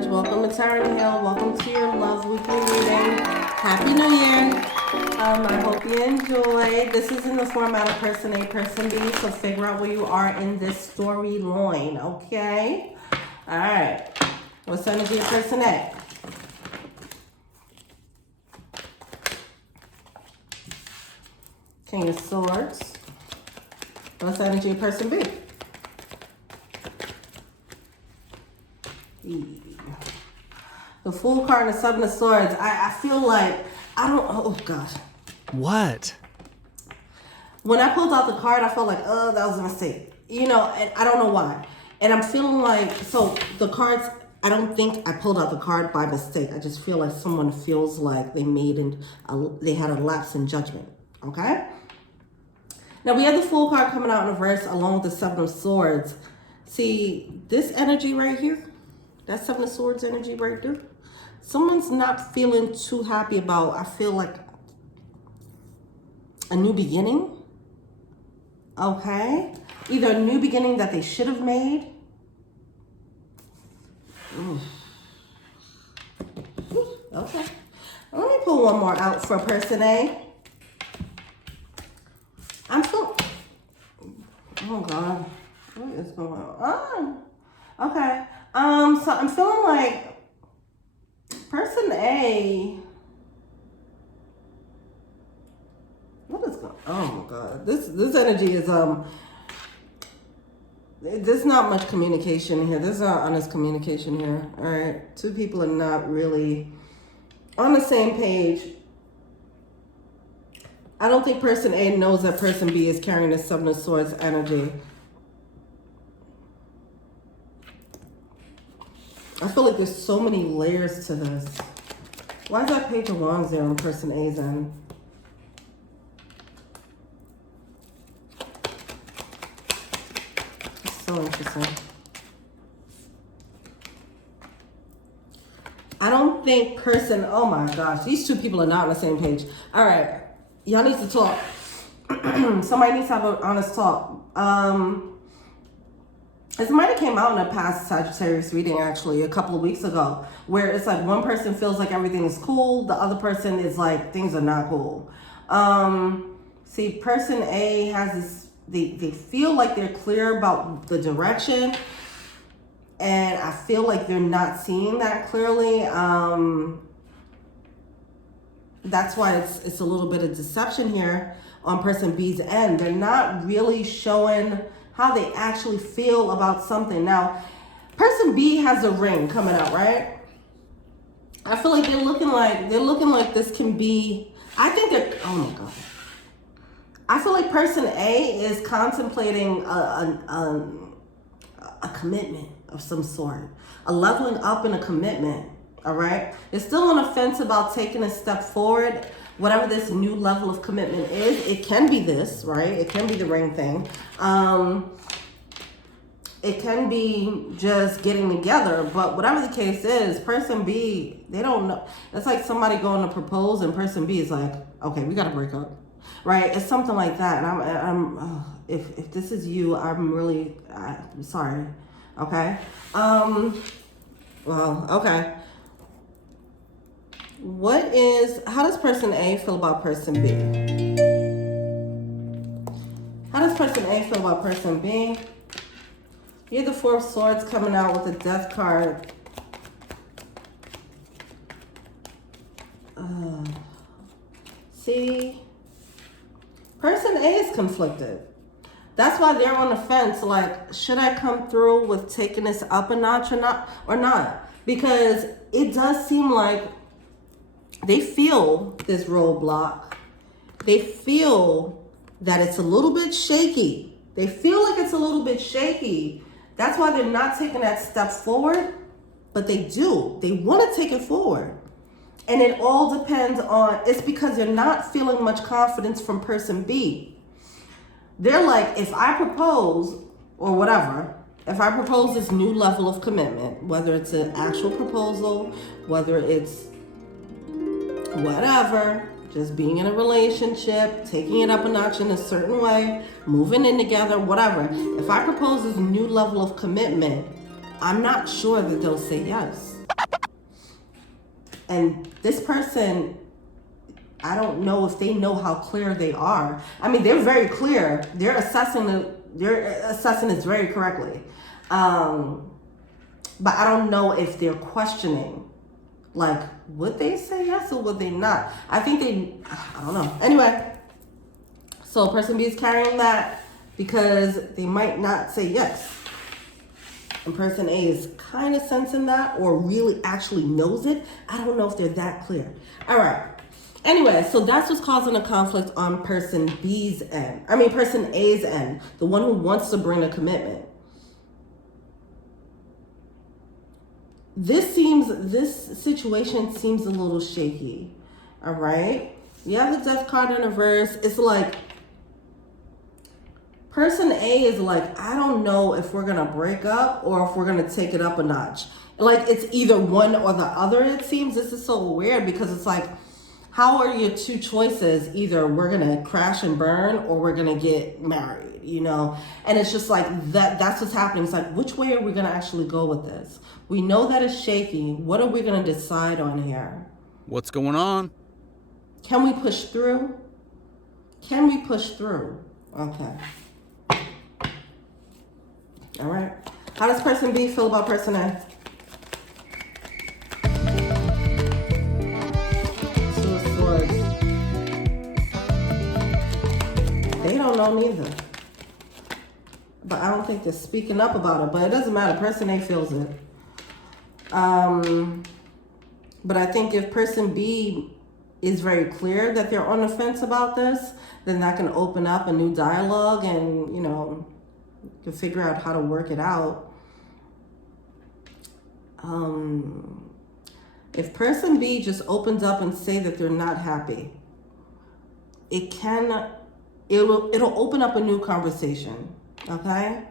Message. Welcome to Tarot Hill. Welcome to your Love Weekly reading. Happy New Year. I hope you enjoy. This is in the format of person A, person B, so figure out where you are in this storyline, okay? All right. What's the energy of person A? King of Swords. What's the energy of person B? The Fool card and the Seven of Swords. I feel like, oh gosh. What? When I pulled out the card, I felt like, oh, that was a mistake. You know, and I don't know why. And I'm feeling like, so the cards, I don't think I pulled out the card by mistake. I just feel like someone feels like they they had a lapse in judgment, okay? Now we have the Fool card coming out in reverse along with the Seven of Swords. See, this energy right here, that Seven of Swords energy right there, someone's not feeling too happy about, I feel like, a new beginning. Okay? Either a new beginning that they should have made. Okay. Let me pull one more out for person A. I'm feeling, oh God, what is going on? Okay. So I'm feeling like person A, what is going on? Oh my God. This energy is, there's not much communication here. There's not honest communication here. All right. Two people are not really on the same page. I don't think person A knows that person B is carrying the Seven of Swords energy. I feel like there's so many layers to this. Why is that Page of Wands there on person A's end? It's so interesting. I don't think person, oh my gosh, these two people are not on the same page. All right, y'all need to talk. Somebody needs to have an honest talk. This might have came out in a past Sagittarius reading actually a couple of weeks ago, where it's like one person feels like everything is cool, the other person is like things are not cool. See, person A has this, they feel like they're clear about the direction, and I feel like they're not seeing that clearly. That's why it's a little bit of deception here on person B's end. They're not really showing how they actually feel about something. Now, person B has a ring coming out, right? I feel like they're looking like this can be, I think they're, oh my God. I feel like person A is contemplating a commitment of some sort, a leveling up and a commitment, all right? They're still on the fence about taking a step forward. Whatever this new level of commitment is, it can be this, right? It can be the ring thing. It can be just getting together, but whatever the case is, person B, they don't know. It's like somebody going to propose and person B is like, okay, we got to break up, right? It's something like that. And if this is you, I'm sorry, okay? Well, okay. How does person A feel about person B? How does person A feel about person B? You have the Four of Swords coming out with the Death card. See, person A is conflicted. That's why they're on the fence. Like, should I come through with taking this up a notch or not? Because it does seem like they feel this roadblock. They feel that it's a little bit shaky. They feel like it's a little bit shaky. That's why they're not taking that step forward, but they do. They want to take it forward. And it all depends on, it's because they're not feeling much confidence from person B. They're like, if I propose, or whatever, if I propose this new level of commitment, whether it's an actual proposal, whether it's whatever, just being in a relationship, taking it up a notch in a certain way, moving in together, whatever. If I propose this new level of commitment, I'm not sure that they'll say yes. And this person, I don't know if they know how clear they are. I mean, they're very clear. They're assessing this very correctly. But I don't know if they're questioning. Like, would they say yes or would they not? I don't know. Anyway, so person B is carrying that because they might not say yes. And person A is kind of sensing that or really actually knows it. I don't know if they're that clear. All right. Anyway, so that's what's causing a conflict on person B's end. I mean, person A's end, the one who wants to bring a commitment. This situation seems a little shaky. All right. You have the death card in reverse. It's like person A is like, I don't know if we're going to break up or if we're going to take it up a notch. Like it's either one or the other, it seems. This is so weird because it's like, how are your two choices? Either we're going to crash and burn or we're going to get married, you know? And it's just like that's what's happening. It's like, which way are we going to actually go with this? We know that it's shaky. What are we going to decide on here? What's going on? Can we push through? Can we push through? Okay. All right. How does person B feel about person A? Two of Swords. They don't know neither. But I don't think they're speaking up about it. But it doesn't matter. Person A feels it. But I think if person B is very clear that they're on the fence about this, then that can open up a new dialogue and, you know, you can figure out how to work it out. If person B just opens up and say that they're not happy, it'll open up a new conversation, okay?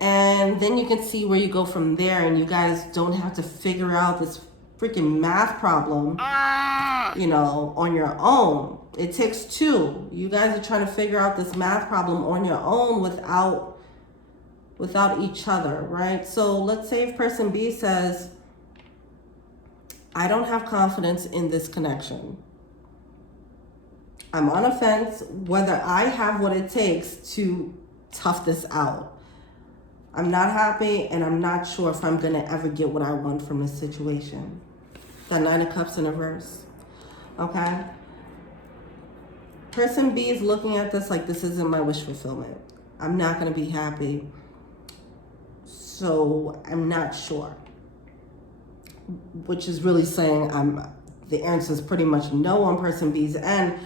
And then you can see where you go from there, and you guys don't have to figure out this freaking math problem, you know, on your own. It takes two. You guys are trying to figure out this math problem on your own without each other, right? So let's say if person B says, I don't have confidence in this connection. I'm on a fence whether I have what it takes to tough this out. I'm not happy and I'm not sure if I'm going to ever get what I want from this situation. That Nine of Cups in reverse. Okay? Person B is looking at this like this isn't my wish fulfillment. I'm not going to be happy. So I'm not sure. Which is really saying the answer is pretty much no on person B's end.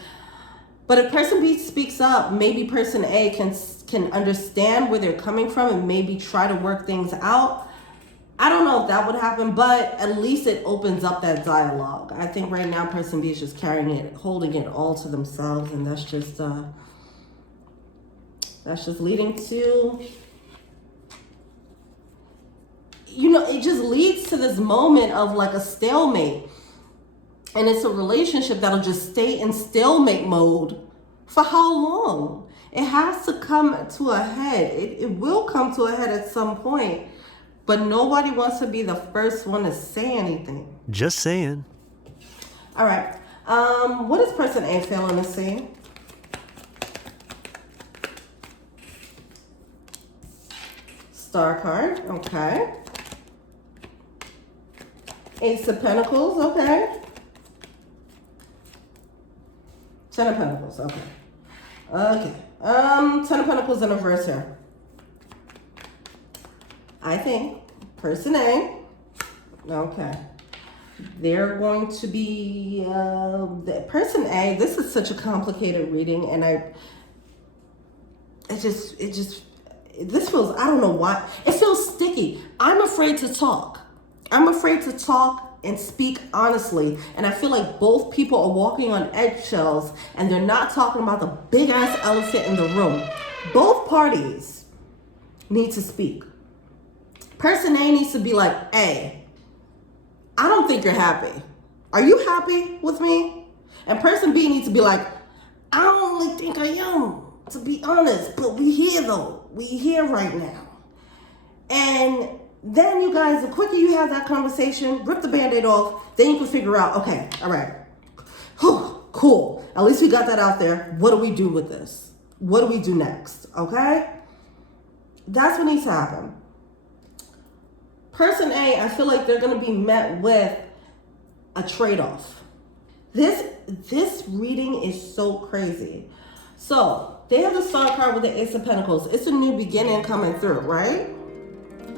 But if person B speaks up, maybe person A can understand where they're coming from and maybe try to work things out. I don't know if that would happen, but at least it opens up that dialogue. I think right now person B is just carrying it, holding it all to themselves, and that's just leading to, you know, it just leads to this moment of like a stalemate. And it's a relationship that'll just stay in stalemate mode for how long? It has to come to a head. It will come to a head at some point. But nobody wants to be the first one to say anything. Just saying. All right. What is person A failing to see? Star card. Okay. Ace of Pentacles. Okay. Ten of Pentacles, okay. Okay. Ten of Pentacles in reverse here. I think person A, okay. They're going to be the person A. This is such a complicated reading, and this feels, I don't know why. It feels sticky. I'm afraid to talk. I'm afraid to talk and speak honestly. And I feel like both people are walking on eggshells and they're not talking about the big ass elephant in the room. Both parties need to speak. Person A needs to be like, hey, I don't think you're happy. Are you happy with me? And person B needs to be like, I don't really think I am, to be honest, but we here though. We here right now. And Then you guys, the quicker you have that conversation, rip the Band-Aid off, then you can figure out, okay, all right, whew, cool. At least we got that out there. What do we do with this? What do we do next? Okay? That's what needs to happen. Person A, I feel like they're going to be met with a trade-off. This reading is so crazy. So, they have the Star card with the Ace of Pentacles. It's a new beginning coming through, right?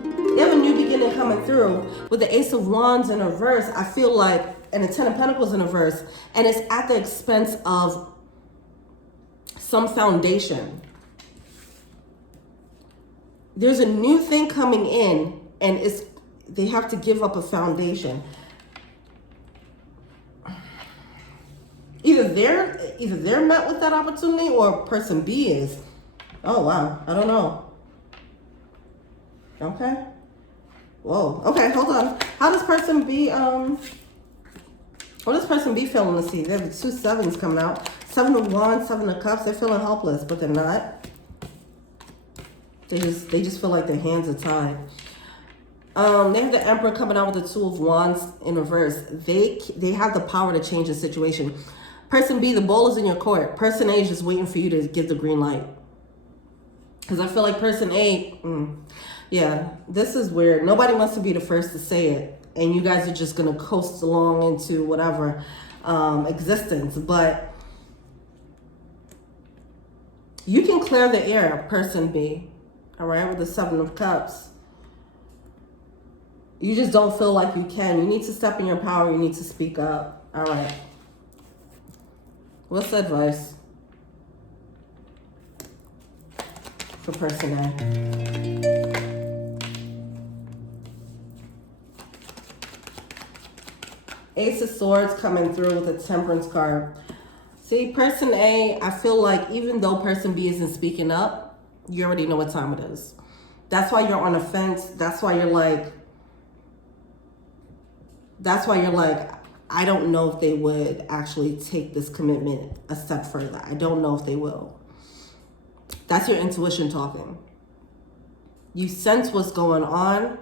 They have a new beginning coming through with the Ace of Wands in reverse. I feel like, and the Ten of Pentacles in reverse, and it's at the expense of some foundation. There's a new thing coming in, and they have to give up a foundation. Either they're met with that opportunity, or person B is. Oh wow, I don't know. Okay. Whoa. Okay, hold on. How does person B what does person B feeling to see? They have the 2 sevens coming out. 7 of Wands, 7 of Cups. They're feeling helpless, but they're not. They just feel like their hands are tied. They have the Emperor coming out with the 2 of Wands in reverse. They have the power to change the situation. Person B, the ball is in your court. Person A is just waiting for you to give the green light. Because I feel like person A, yeah, this is weird. Nobody wants to be the first to say it. And you guys are just going to coast along into whatever existence. But you can clear the air, person B. All right, with the 7 of Cups. You just don't feel like you can. You need to step in your power. You need to speak up. All right. What's the advice for person A? Ace of Swords coming through with a Temperance card. See, person A, I feel like even though person B isn't speaking up, you already know what time it is. That's why you're on a fence. That's why you're like, I don't know if they would actually take this commitment a step further. I don't know if they will. That's your intuition talking. You sense what's going on.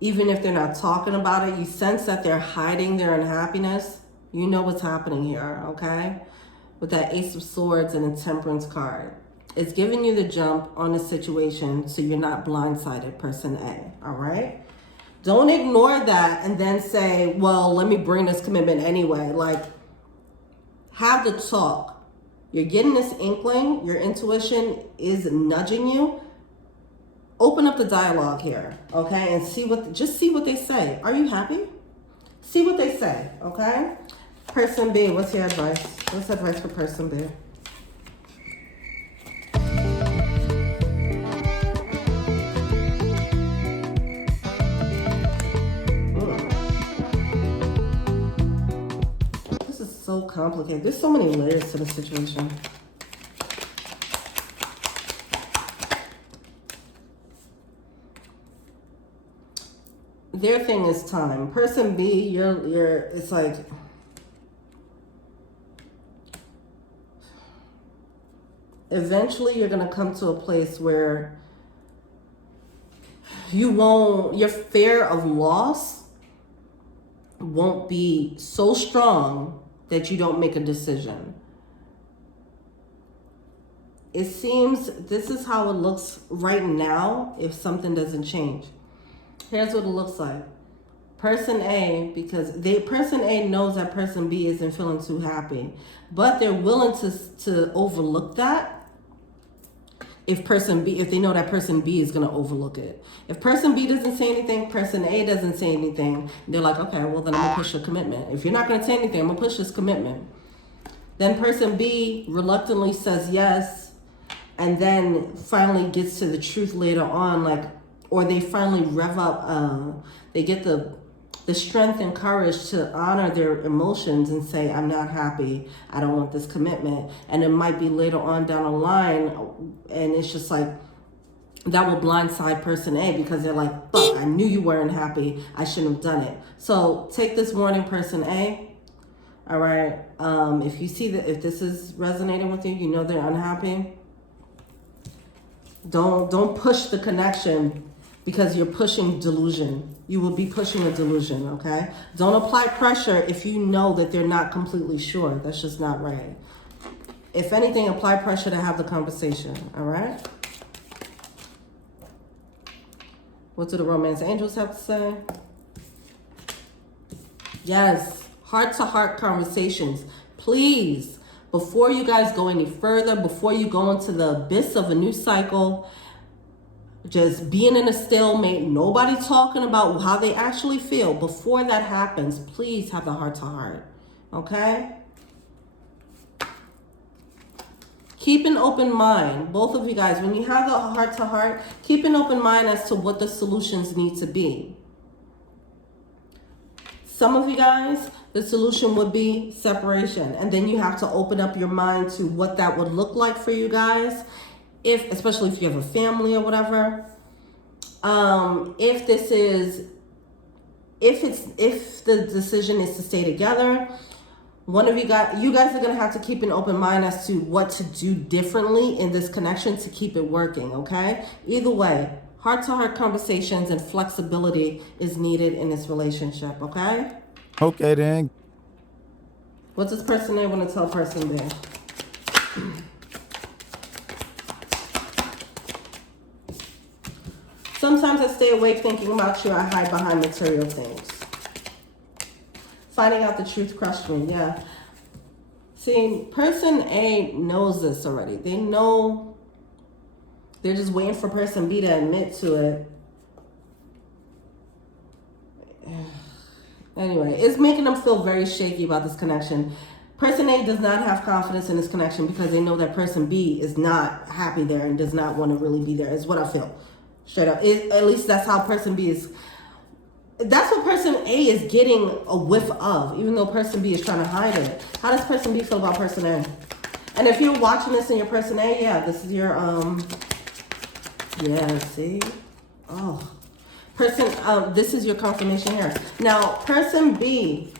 Even if they're not talking about it, you sense that they're hiding their unhappiness. You know what's happening here, okay? With that Ace of Swords and a Temperance card. It's giving you the jump on the situation so you're not blindsided, person A, all right? Don't ignore that and then say, well, let me bring this commitment anyway. Like, have the talk. You're getting this inkling. Your intuition is nudging you. Open up the dialogue here, okay? And see what they say. Are you happy? See what they say, okay? Person B, what's your advice? What's advice for person B? This is so complicated. There's so many layers to the situation. Their thing is time. Person B, it's like, eventually you're going to come to a place where your fear of loss won't be so strong that you don't make a decision. It seems this is how it looks right now if something doesn't change. Here's what it looks like. Person A, because person A knows that person B isn't feeling too happy, but they're willing to overlook that if they know that person B is going to overlook it. If person B doesn't say anything, person A doesn't say anything, they're like, okay, well then I'm going to push a commitment. If you're not going to say anything, I'm going to push this commitment. Then person B reluctantly says yes, and then finally gets to the truth later on, like, or they finally rev up, they get the strength and courage to honor their emotions and say, I'm not happy, I don't want this commitment. And it might be later on down the line, and it's just like, that will blindside person A because they're like, fuck, I knew you weren't happy, I shouldn't have done it. So take this warning, person A. All right, if you see that, if this is resonating with you, you know they're unhappy. Don't push the connection because you're pushing delusion. You will be pushing a delusion, okay? Don't apply pressure if you know that they're not completely sure. That's just not right. If anything, apply pressure to have the conversation, all right? What do the romance angels have to say? Yes, heart-to-heart conversations. Please, before you guys go any further, before you go into the abyss of a new cycle, just being in a stalemate, nobody talking about how they actually feel. Before that happens, please have the heart-to-heart, okay? Keep an open mind, both of you guys. When you have the heart-to-heart, keep an open mind as to what the solutions need to be. Some of you guys, the solution would be separation. And then you have to open up your mind to what that would look like for you guys. Especially if you have a family or whatever. If the decision is to stay together, you guys are going to have to keep an open mind as to what to do differently in this connection to keep it working, okay? Either way, heart-to-heart conversations and flexibility is needed in this relationship, okay? Okay, then. What does person A want to tell person B? Sometimes I stay awake thinking about you. I hide behind material things. Finding out the truth crushed me, yeah. See, person A knows this already. They know. They're just waiting for person B to admit to it. Anyway, it's making them feel very shaky about this connection. Person A does not have confidence in this connection because they know that person B is not happy there and does not want to really be there, is what I feel. Straight up. At least that's how person B is. That's what person A is getting a whiff of, even though person B is trying to hide it. How does person B feel about person A? And if you're watching this in your person A, yeah, this is your, yeah, see? Oh. This is your confirmation here. Now, person B,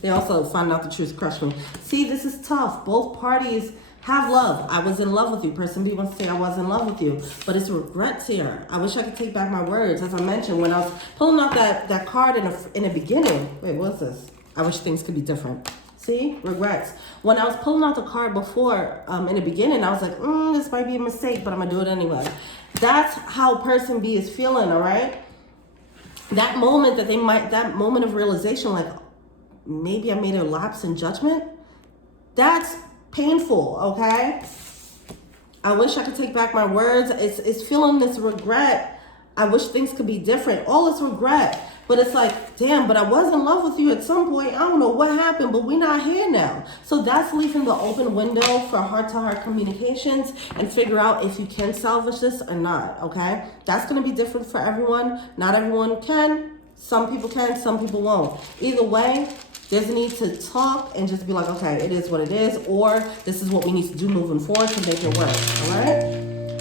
they also find out the truth crushed me. See, this is tough. Both parties have love. I was in love with you. Person B wants to say I was in love with you. But it's regrets here. I wish I could take back my words. As I mentioned, when I was pulling out that card in the beginning. Wait, what's this? I wish things could be different. See? Regrets. When I was pulling out the card before, in the beginning, I was like, this might be a mistake, but I'm going to do it anyway. That's how person B is feeling, all right? That moment that moment of realization, like, maybe I made a lapse in judgment. That's painful, okay? I wish I could take back my words. It's feeling this regret. I wish things could be different. All this regret. But it's like, damn, but I was in love with you at some point. I don't know what happened, but we're not here now. So that's leaving the open window for heart-to-heart communications and figure out if you can salvage this or not, okay? That's going to be different for everyone. Not everyone can. Some people can, some people won't. Either way, there's a need to talk and just be like, okay, it is what it is, or this is what we need to do moving forward to make it work, all right?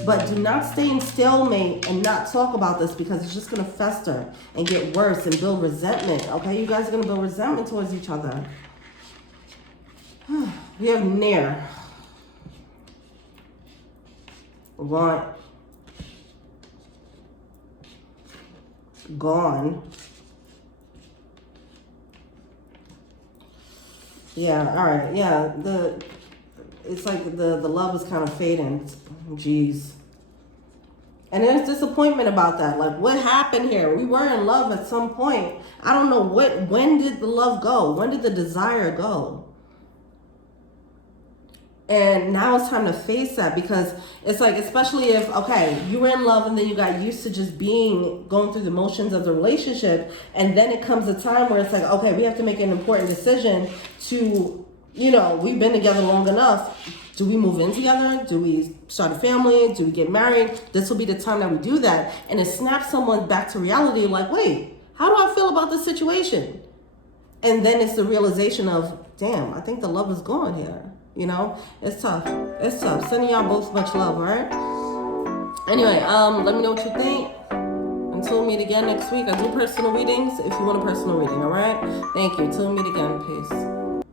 But do not stay in stalemate and not talk about this because it's just going to fester and get worse and build resentment, okay? You guys are going to build resentment towards each other. We have near. Want. Gone. Yeah, all right. Yeah, it's like the love is kind of fading. Jeez. And there's disappointment about that. Like, what happened here? We were in love at some point. I don't know when did the love go? When did the desire go? And now it's time to face that because it's like, especially if, okay, you were in love and then you got used to just going through the motions of the relationship. And then it comes a time where it's like, okay, we have to make an important decision to, we've been together long enough. Do we move in together? Do we start a family? Do we get married? This will be the time that we do that. And it snaps someone back to reality like, wait, how do I feel about this situation? And then it's the realization of, damn, I think the love is gone here. It's tough. It's tough. Sending y'all both much love, all right? Anyway, let me know what you think. Until we meet again next week, I do personal readings if you want a personal reading, all right? Thank you. Till we meet again. Peace.